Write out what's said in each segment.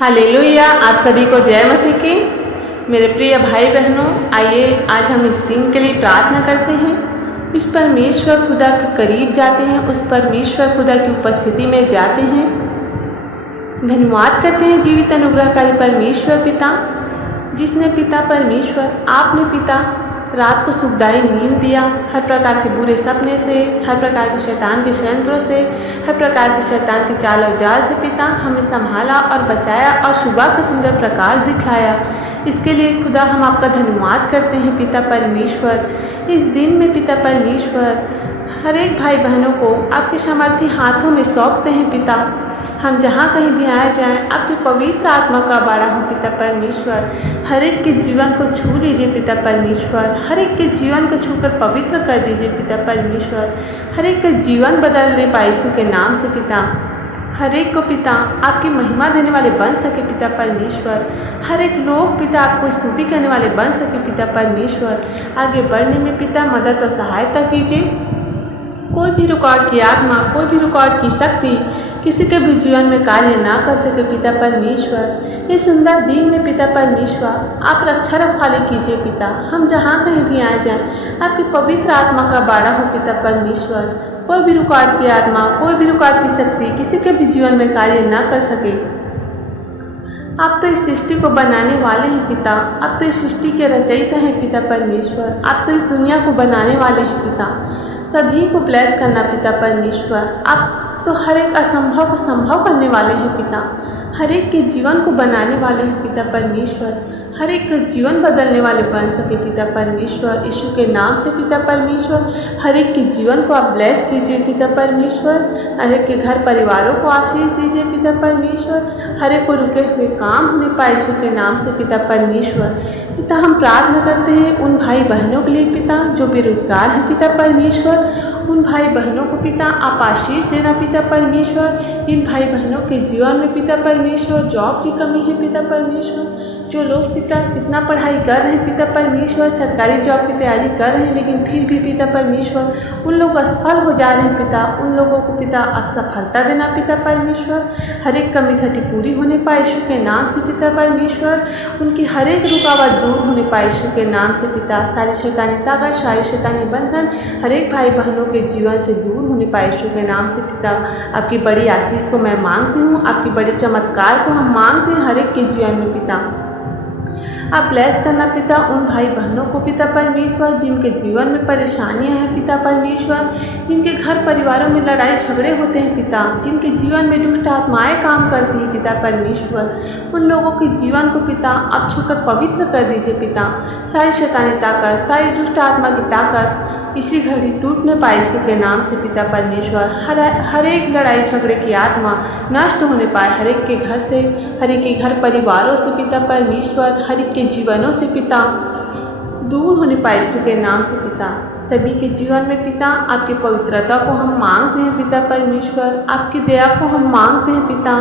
Hallelujah. आप सभी को जय मसीह की। मेरे प्रिय भाई बहनों, आइए आज हम इस दिन के लिए प्रार्थना करते हैं। इस परमेश्वर खुदा के करीब जाते हैं, उस परमेश्वर खुदा की उपस्थिति में जाते हैं। धन्यवाद करते हैं जीवित अनुग्रहकारी परमेश्वर पिता, जिसने पिता परमेश्वर आपने पिता रात को सुखदायी नींद दिया। हर प्रकार के बुरे सपने से, हर प्रकार के शैतान के षड्यंत्रों से, हर प्रकार के शैतान के चाल और जाल से पिता हमें संभाला और बचाया और सुबह का सुंदर प्रकाश दिखाया। इसके लिए खुदा हम आपका धन्यवाद करते हैं पिता परमेश्वर। इस दिन में पिता परमेश्वर हर एक भाई बहनों को आपके सामर्थी हाथों में सौंपते हैं पिता। हम जहाँ कहीं भी आए जाएं, आपकी पवित्र आत्मा का बाड़ा हो पिता परमेश्वर। हर एक के जीवन को छू लीजिए पिता परमेश्वर। हर एक के जीवन को छूकर पवित्र कर दीजिए पिता परमेश्वर। हर एक का जीवन बदलने पाए यीशु के नाम से पिता। हर एक को पिता आपकी महिमा देने वाले बन सके पिता परमेश्वर। हर एक लोग पिता आपको स्तुति करने वाले बन सके पिता परमेश्वर। आगे बढ़ने में पिता मदद और सहायता कीजिए। कोई भी रुकावट की आत्मा, कोई भी रुकावट की शक्ति किसी के भी जीवन में कार्य ना कर सके पिता परमेश्वर। इस सुंदर दिन में पिता परमेश्वर आप रक्षा रखवाली कीजिए पिता। हम जहाँ कहीं भी आ जाएं, आपकी पवित्र आत्मा का बाड़ा हो पिता परमेश्वर। कोई भी रुकावट की आत्मा, कोई भी रुकावट की शक्ति किसी के भी जीवन में कार्य ना कर सके। आप तो इस सृष्टि को बनाने वाले हैं पिता। आप तो इस सृष्टि के रचयिता हैं पिता परमेश्वर। आप तो इस दुनिया को बनाने वाले हैं पिता। सभी को ब्लेस करना पिता परमेश्वर। आप तो हर एक असंभव को संभव करने वाले हैं पिता। हर एक के जीवन को बनाने वाले हैं पिता परमेश्वर। हर एक का जीवन बदलने वाले बन सके पिता परमेश्वर। यीशु के नाम से पिता परमेश्वर हर एक के जीवन को आप ब्लेस कीजिए पिता परमेश्वर। हर एक के घर परिवारों को आशीष दीजिए पिता परमेश्वर। हर एक को रुके हुए काम होने पाए यीशु के नाम से पिता परमेश्वर। पिता हम प्रार्थना करते हैं उन भाई बहनों के लिए पिता जो बेरोजगार हैं पिता परमेश्वर। उन भाई बहनों को पिता आप आशीष देना पिता परमेश्वर। जिन भाई बहनों के जीवन में पिता परमेश्वर जॉब की कमी है पिता परमेश्वर। जो लोग पिता कितना पढ़ाई कर रहे हैं पिता परमेश्वर, सरकारी जॉब की तैयारी कर रहे हैं, लेकिन फिर भी पिता परमेश्वर उन लोग असफल हो जा रहे हैं पिता। उन लोगों को पिता आप सफलता देना पिता परमेश्वर। हर एक कमी घटी पूरी होने पाए यीशु के नाम से पिता परमेश्वर। उनकी हर एक रुकावट दूर होने पाए यीशु के नाम से पिता। सारी शैतानी ताकत, सारी शैतानी बंधन हर एक भाई बहनों के जीवन से दूर होने पाए यीशु के नाम से पिता। आपकी बड़ी आशीष को मैं मांगती हूँ, आपकी बड़े चमत्कार को हम मांगते हैं हर एक के जीवन में पिता। आप ब्लेस करना पिता उन भाई बहनों को पिता परमेश्वर जिनके जीवन में परेशानियां हैं पिता परमेश्वर। जिनके घर परिवारों में लड़ाई झगड़े होते हैं पिता। जिनके जीवन में दुष्ट आत्माएं काम करती हैं पिता परमेश्वर। उन लोगों के जीवन को पिता आप छूकर पवित्र कर दीजिए पिता। सारी शैतानी ताकत, सारी दुष्ट आत्मा की ताकत इसी घड़ी टूटने पाए यीशु के नाम से पिता परमेश्वर। हर एक लड़ाई झगड़े की आत्मा नष्ट होने पाए हर एक के घर से, हर एक के घर परिवारों से पिता परमेश्वर। हर एक के जीवनों से पिता दूर होने पाए यीशु के नाम से पिता। सभी के जीवन में पिता आपकी पवित्रता को हम मांगते हैं पिता परमेश्वर। आपकी दया को हम मांगते हैं पिता।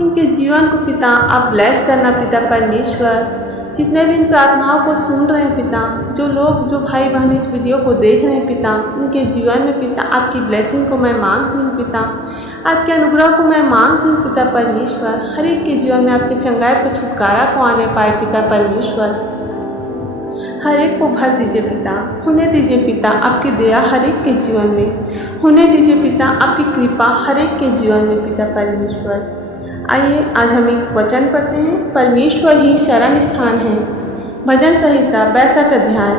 इनके जीवन को पिता आप ब्लेस करना पिता परमेश्वर। जितने भी इन प्रार्थनाओं को सुन रहे हैं पिता, जो भाई बहन इस वीडियो को देख रहे हैं पिता, उनके जीवन में पिता आपकी ब्लेसिंग को मैं मांगती हूँ पिता। आपके अनुग्रह को मैं मांगती हूँ पिता परमेश्वर। हर एक के जीवन में आपके चंगाई पर छुटकारा को आने पाए पिता परमेश्वर। हर एक को भर दीजिए पिता। होने दीजिए पिता आपकी दया हर एक के जीवन में। होने दीजिए पिता आपकी कृपा हर एक के जीवन में पिता परमेश्वर। आइए आज हम एक वचन पढ़ते हैं। परमेश्वर ही शरण स्थान है। भजन संहिता 62 अध्याय।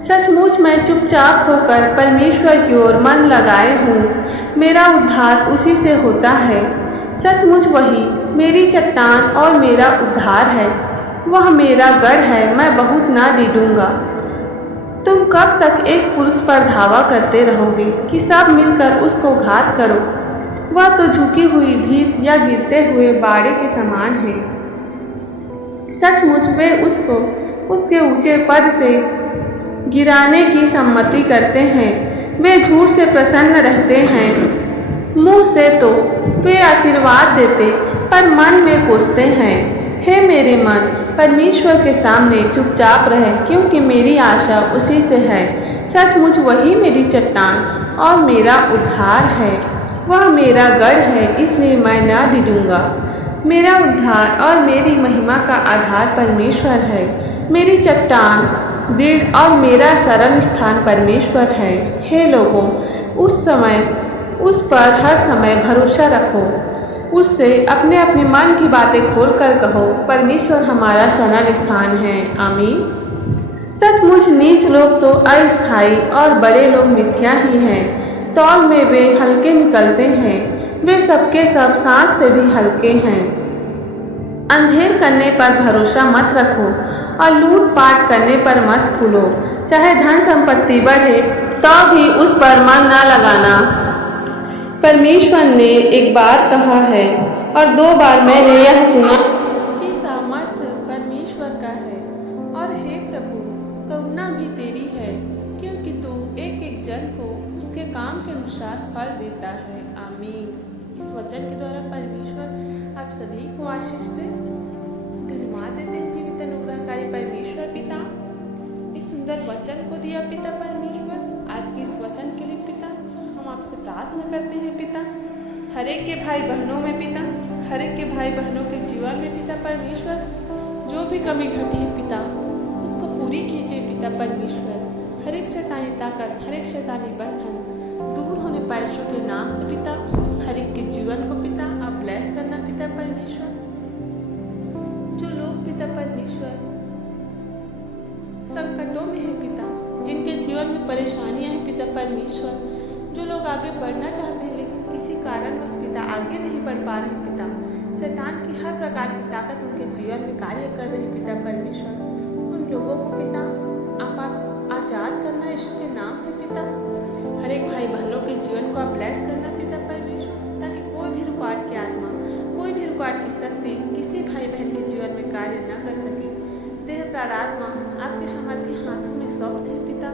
सचमुच मैं चुपचाप होकर परमेश्वर की ओर मन लगाए हूँ। मेरा उद्धार उसी से होता है। सचमुच वही मेरी चट्टान और मेरा उद्धार है। वह मेरा गढ़ है, मैं बहुत ना डूबूंगा। तुम कब तक एक पुरुष पर धावा करते रहोगे कि सब मिलकर उसको घात करो। वह तो झुकी हुई भीत या गिरते हुए बाड़े के समान है। सचमुच वे उसको उसके ऊंचे पद से गिराने की सम्मति करते हैं। वे झूठ से प्रसन्न रहते हैं। मुंह से तो वे आशीर्वाद देते, पर मन में कोसते हैं। हे मेरे मन, परमेश्वर के सामने चुपचाप रहे, क्योंकि मेरी आशा उसी से है। सचमुच वही मेरी चट्टान और मेरा उद्धार है। वह मेरा गढ़ है, इसलिए मैं ना डरूंगा। मेरा उद्धार और मेरी महिमा का आधार परमेश्वर है। मेरी चट्टान, दृढ़ और मेरा शरण स्थान परमेश्वर है। हे लोगों, उस पर हर समय भरोसा रखो। उससे अपने अपने मन की बातें खोलकर कहो, परमेश्वर हमारा शरण स्थान है। आमीन। सचमुच नीच लोग तो अस्थायी और बड़े लोग मिथ्या ही हैं। तौल में वे हल्के निकलते हैं, वे सबके सब सांस से भी हल्के हैं। अंधेर करने पर भरोसा मत रखो और लूटपाट करने पर मत भूलो। चाहे धन संपत्ति बढ़े तो भी उस पर मन न लगाना। परमेश्वर ने एक बार कहा है और 2 बार मैंने यह सुना कि सामर्थ्य परमेश्वर का है। और हे प्रभु, करुणा भी तेरी है, क्योंकि तू एक एक जन को उसके काम के अनुसार फल देता है। आमीन। इस वचन के द्वारा परमेश्वर आप सभी को आशीष दे। धन्यवाद देते हैं जीवित अनुग्रहकारी परमेश्वर पिता, इस सुंदर वचन को दिया पिता परमेश्वर। आज के इस वचन के लिए पिता हम आपसे प्रार्थना करते हैं पिता, हर एक के भाई बहनों में पिता, हर एक के भाई बहनों के जीवन में पिता परमेश्वर, जो भी कमी घटी है पिता उसको पूरी कीजिए पिता परमेश्वर। हर एक शैतानी ताकत, हर एक शैतानी बंधन दूर होने पाए यीशु के नाम से पिता। हर एक के जीवन को पिता आप ब्लेस करना पिता परमेश्वर। जो लोग पिता परमेश्वर संकटों में है पिता, जिनके जीवन में परेशानियां हैं पिता परमेश्वर, जो लोग आगे बढ़ना चाहते हैं लेकिन किसी कारणवश पिता आगे नहीं बढ़ पा रहे पिता, शैतान की हर प्रकार की ताकत उनके जीवन में कार्य कर रही पिता परमेश्वर, उन लोगों को पिता आप आज़ाद करना यीशु के नाम से पिता। हर एक भाई बहनों के जीवन को आप ब्लेस करना पिता परमेश्वर, ताकि कोई भी रुकावट की आत्मा, कोई भी रुकावट की शक्ति किसी भाई बहन के जीवन में कार्य न कर सके। देह प्राणात्मा आपके सामर्थ्य हाथों में सौंपते हैं पिता।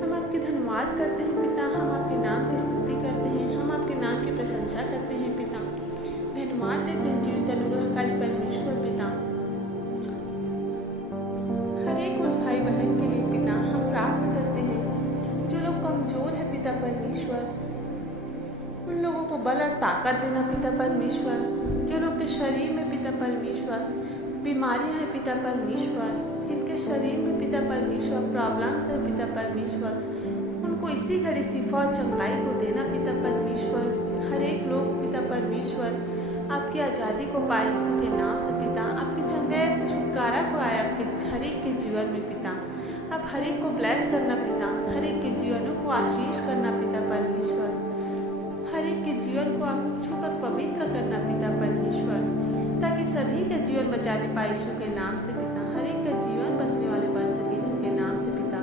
हम आपकी धन्यवाद करते हैं पिता, हम आपके नाम की स्तुति करते हैं, हम आपके नाम की प्रशंसा करते हैं पिता। धन्यवाद देते हैं जीवित अनुग्रहकारी परमेश्वर पिता। हर एक उस भाई बहन के लिए पिता हम प्रार्थना करते हैं जो लोग कमजोर है पिता परमेश्वर, उन लोगों को बल और ताकत देना पिता परमेश्वर। जो लोग के शरीर में पिता परमेश्वर बीमारियां हैं पिता परमेश्वर, जिनके शरीर में पिता परमेश्वर प्रॉब्लम्स है पिता परमेश्वर, उनको इसी घड़ी शिफा और चंगाई को देना पिता परमेश्वर। हर एक लोग पिता परमेश्वर आपकी आज़ादी को पाए यीशु के नाम से पिता, आपकी चंगाई को छुटकारा को आए आपके हर एक के जीवन में पिता। आप हर एक को ब्लेस करना पिता, हर एक के जीवनों को आशीष करना पिता परमेश्वर, हर एक के जीवन को आप छूकर पवित्र करना पिता परमेश्वर, ताकि सभी का जीवन बचाने पाए यीशु के नाम से पिता। हर एक का जीवन बचने वाले बन सके यीशु के नाम से पिता।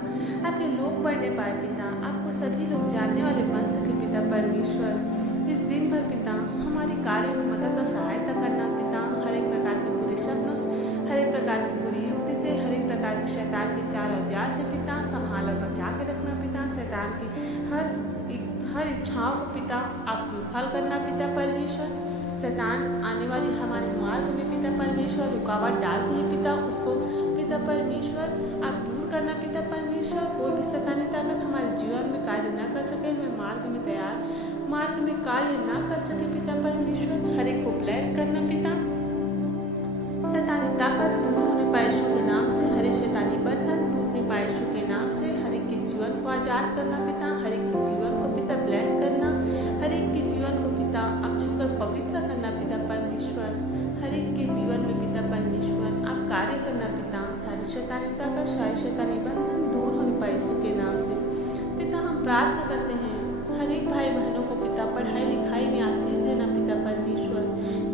आपके लोग बढ़ने पाए पिता, आपको सभी लोग जानने वाले बन सके पिता परमेश्वर। इस दिन भर पिता हमारे कार्य में मदद और सहायता करना पिता। हर एक प्रकार के बुरे सपनों से, हर एक प्रकार की बुरी युक्ति से, हर एक प्रकार के शैतान के चाल और जाल से पिता संभाल और बचा के रखना पिता। शैतान की हर इच्छाओं को पिता आप विफल करना पिता परमेश्वर। शैतान आने वाली हमारे मार्ग में पिता परमेश्वर रुकावट डालती है पिता, उसको पिता परमेश्वर आप दूर करना पिता परमेश्वर। कोई भी शैतानी ताकत हमारे जीवन में कार्य न कर सके, हमें मार्ग में कार्य न कर सके पिता परमेश्वर। हर एक को ब्लेस करना पिता। शैतानी ताकत दूर होने पाए यीशु के नाम से, हर एक शैतानी बंधन टूटने पाए यीशु के नाम से। हर एक के जीवन को आज़ाद करना पिता, हर एक के जीवन को पिता ब्लेस करना, हर एक के जीवन को पिता आप छूकर पवित्र करना पिता परमेश्वर। हर एक के जीवन में पिता परमेश्वर आप कार्य करना पिता। सारी शैतानी ताकत, सारी शैतानी बंधन दूर होने पाए यीशु के नाम से पिता। हम प्रार्थना करते हैं हर एक भाई बहनों को पिता पढ़ाई लिखाई में आशीष देना पिता परमेश्वर।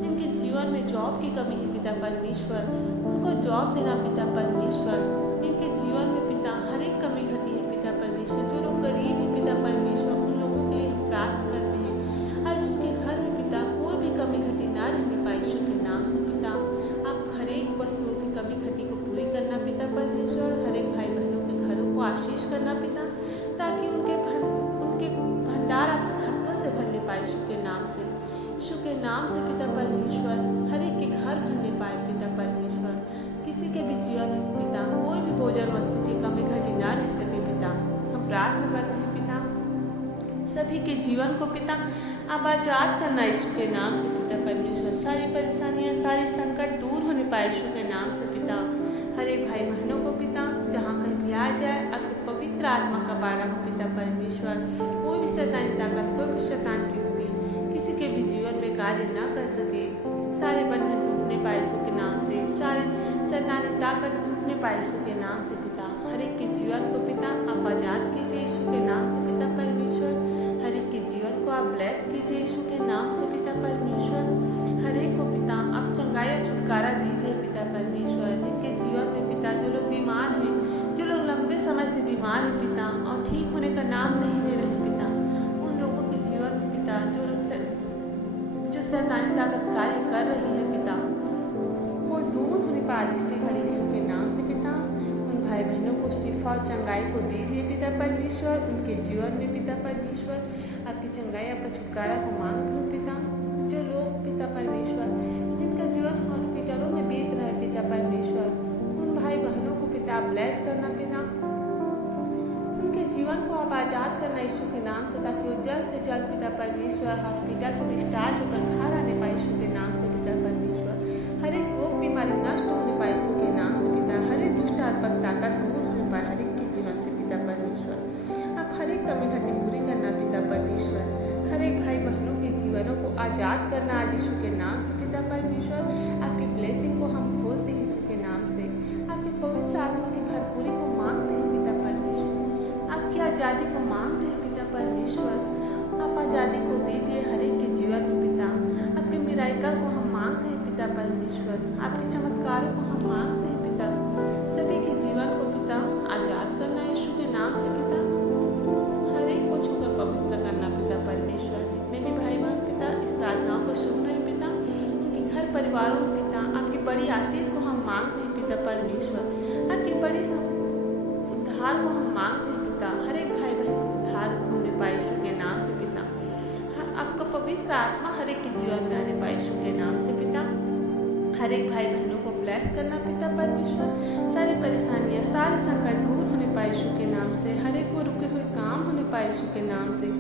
जिनके जीवन में जॉब की कमी है पिता परमेश्वर, उनको जॉब देना पिता परमेश्वर। जिनके जीवन में पिता हर एक कमी घटी है पिता परमेश्वर, जो लोग गरीब हैं पिता परमेश्वर, उन लोगों के लिए हम प्रार्थना करते हैं आज उनके घर में पिता कोई भी कमी घटी ना रहने पाए यीशु के नाम से पिता। आप हर एक वस्तुओं की कमी घटी को पूरी करना पिता परमेश्वर। हर एक भाई बहनों के घरों को आशीष करना पिता, ताकि उनके भंडार आपके खत्तों से भरने पाए यीशु के नाम से। यीशु के नाम से पिता परमेश्वर हर एक के घर भरने पाए पिता परमेश्वर। किसी के भी जीवन में पिता कोई भी भोजन वस्तु की कमी घटी ना रह सके पिता। हम प्रार्थना करते हैं पिता सभी के जीवन को पिता आप आज़ाद करना यीशु के नाम से पिता परमेश्वर। सारी परेशानियाँ, सारी संकट दूर होने पाए यीशु के नाम से पिता। हर एक भाई बहनों को पिता, जहाँ कहीं भी आ जाए आपके पवित्र आत्मा का बाड़ा हो पिता परमेश्वर। कोई भी शैतानी ताकत, कोई भी शैतान की युक्ति किसी के भी जीवन में कार्य ना कर सके। सारे बंधन टूटने पाए यीशु के नाम से, सारे शैतानी ताकत टूटने पाए यीशु के नाम से पिता। हर एक के जीवन को पिता आप आज़ाद कीजिए यीशु के नाम से पिता परमेश्वर। हर एक के जीवन को आप ब्लेस कीजिए यीशु के नाम से पिता परमेश्वर। हर एक को पिता आप चंगाई और छुटकारा दीजिए पिता परमेश्वर। जिनके जीवन में पिता जो लोग बीमार हैं, जो लोग लंबे समय से बीमार हैं पिता और ठीक होने का नाम नहीं ले रहे पिता, उन लोगों के जीवन में पिता जो लोग जो शैतानी ताकत कार्य कर रही है पिता, वो दूर होने पाए जिससे घड़ी यीशु के नाम से पिता। उन भाई बहनों को शिफा और चंगाई को दीजिए पिता परमेश्वर। उनके जीवन में पिता परमेश्वर आपकी चंगाई, आपका छुटकारा को मांगते हो पिता। जो लोग पिता परमेश्वर जिनका जीवन हॉस्पिटलों में बीत रहा है पिता परमेश्वर, उन भाई बहनों को पिता आप ब्लेस करना पिता। उनके जीवन को आप आज़ाद करना यीशु के नाम से, ताकि वो जल्द से जल्द पिता परमेश्वर हॉस्पिटल से डिस्चार्ज होकर घर आने पाए यीशु के नाम से पिता परमेश्वर। हर एक रोग बीमारी नष्ट होने पाए यीशु के नाम से पिता। हर एक दुष्ट आत्मक ताकत दूर होने पाए हर एक के जीवन से पिता परमेश्वर। आप हर एक कमी घटी पूरी करना पिता परमेश्वर। हर एक भाई बहनों के जीवनों को आज़ाद करना आज यीशु के नाम से पिता परमेश्वर। आपकी ब्लेसिंग को हम खोलते हैं यीशु के नाम से। आपकी पवित्र आत्मा की भरपूरी को मांगते हैं पिता परमेश्वर। आपकी आज़ादी को मांगते हैं पिता परमेश्वर। आप आज़ादी को दीजिए हर एक के जीवन में पिता। आपके मिराइकल को हम मांगते हैं पिता परमेश्वर। आपके चमत्कारों को हम मांगते हैं पिता। सभी के जीवन को पिता आज़ाद करना यीशु के नाम से पिता। हर एक को छूकर पवित्र करना पिता परमेश्वर। जितने भी भाई बहन पिता इस प्रार्थनाओं को सुन रहे हैं पिता, उनके घर परिवारों में पिता आपकी बड़ी आशीष को हम मांगते हैं पिता परमेश्वर। आपकी बड़ी उद्धार को हम मांगते हैं पिता। हर एक भाई बहन को उद्धार होने पाए यीशु के नाम से पिता। आपका पवित्र आत्मा हर एक के जीवन में आने पाए यीशु के नाम से पिता। हर एक भाई बहनों को ब्लेस करना पिता परमेश्वर। सारी परेशानियाँ, सारे संकट दूर होने पाए यीशु के नाम से। हर एक को रुके हुए काम होने पाए यीशु के नाम से।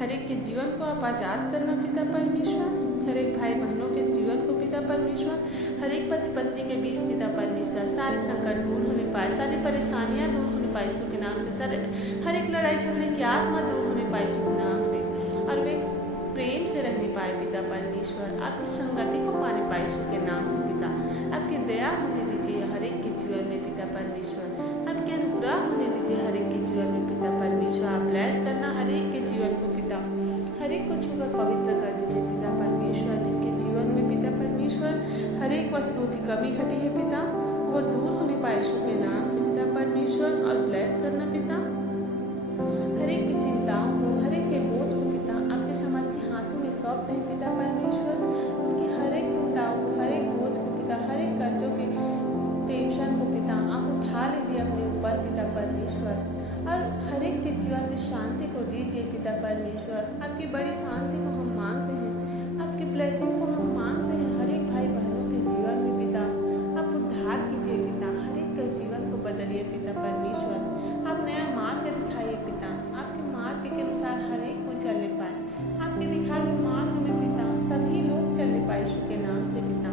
हर एक के जीवन को आप आज़ाद करना पिता परमेश्वर। हर एक भाई बहनों के जीवन को पिता परमेश्वर। हर एक पति पत्नी के बीच पिता परमेश्वर सारे संकट दूर होने पाए, सारी परेशानियाँ दूर होने पाए यीशु के नाम से। हर एक लड़ाई झगड़े की आत्मा दूर होने पाए यीशु के नाम से, और वे प्रेम से रहने पाए पिता परमेश्वर। आपकी संगति को पाने पाए यीशु के नाम से पिता। आपकी दया होने दीजिए हर एक के जीवन में पिता परमेश्वर। आपके अनुग्रह होने दीजिए हर एक के जीवन में पिता परमेश्वर। आप ब्लेस करना हर एक के जीवन को पिता। हर एक को छूकर पवित्र कर दीजिए पिता परमेश्वर। जिनके जीवन में पिता परमेश्वर हर एक वस्तुओं की कमी घटी है पिता, वो दूर होने पाए यीशु के नाम से पिता परमेश्वर। और ब्लेस करना पिता हर एक की चिंताओं को, हर एक के बोझ को पिता आपके सामर्थ्य हाथों में सौंपते हैं पिता परमेश्वर। उनकी हर एक चिंताओं को, हर एक बोझ को पिता, हर एक कर्जों के टेंशन को पिता आप उठा लीजिए अपने ऊपर पिता परमेश्वर। और हर एक के जीवन में शांति को दीजिए पिता परमेश्वर। आपकी बड़ी शांति को हम मांगते हैं, आपकी ब्लेसिंग को हम मांगते हैं। हर एक भाई बहनों के जीवन में पिता आप उद्धार कीजिए पिता। हर एक के जीवन को बदलिए पिता परमेश्वर। आप नया मार्ग दिखाइए पिता। आपके मार्ग के अनुसार हर एक को चलने पाए। आपके दिखाए हुए मार्ग में पिता सभी लोग चलने पाए यीशु के नाम से पिता।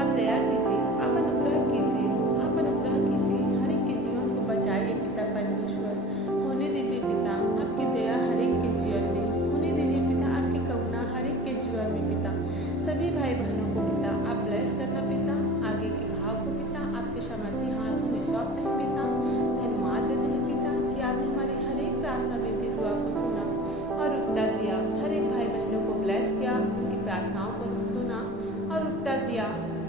आप दया कीजिए, आप अनुग्रह कीजिए, आप अनुग्रह कीजिए। हर एक के जीवन को बचाइए पिता परमेश्वर। होने दीजिए पिता आपकी दया हर एक के जीवन में। होने दीजिए पिता आपकी करुणा हर एक के जीवन में पिता। सभी भाई बहनों को पिता आप ब्लेस करना पिता। आगे के भाव को पिता आपके सामर्थ्य हाथों में सौंपते हैं पिता। धन्यवाद देते हैं पिता कि आपने हमारी हर एक प्रार्थना विनती दुआ को सुना और उत्तर दिया। हर एक भाई बहनों को ब्लेस किया, उनकी प्रार्थनाओं को सुना और उत्तर दिया।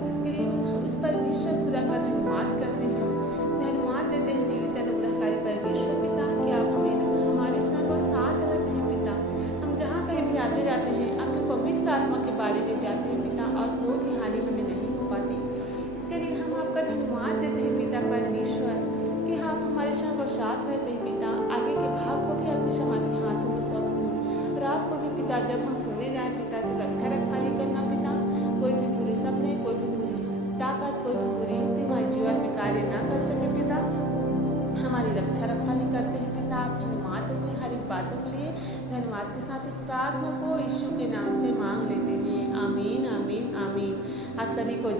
इसके लिए उस परमेश्वर खुदा का धन्यवाद करते हैं, धन्यवाद देते हैं जीवित अनुग्रहकारी परमेश्वर पिता कि आप हमारे संग और साथ रहते हैं पिता। हम जहाँ कहीं भी आते जाते हैं आपके पवित्र आत्मा के बारे में जाते हैं पिता, और कोई भी हानि हमें नहीं हो पाती। इसके लिए हम आपका धन्यवाद देते हैं पिता परमेश्वर कि आप हमारे संग और साथ रहते हैं पिता। आगे के भाव को भी आपके सामर्थ्य हाथों में सौंपते हैं। रात को भी पिता जब हम सोने जाएं पिता तो रक्षा रखवाली करना पिता। कोई भी बुरे सपने, कोई भी बुरी ताकत, कोई भी बुरी युक्ति हमारे जीवन में कार्य ना कर सके पिता। हमारी रक्षा रखवाली करते हैं पिता। आप धन्यवाद देते हैं हर एक बातों के लिए धन्यवाद के साथ इस प्रार्थना को यीशु के नाम से मांग लेते हैं। आमीन आमीन आमीन। आप सभी को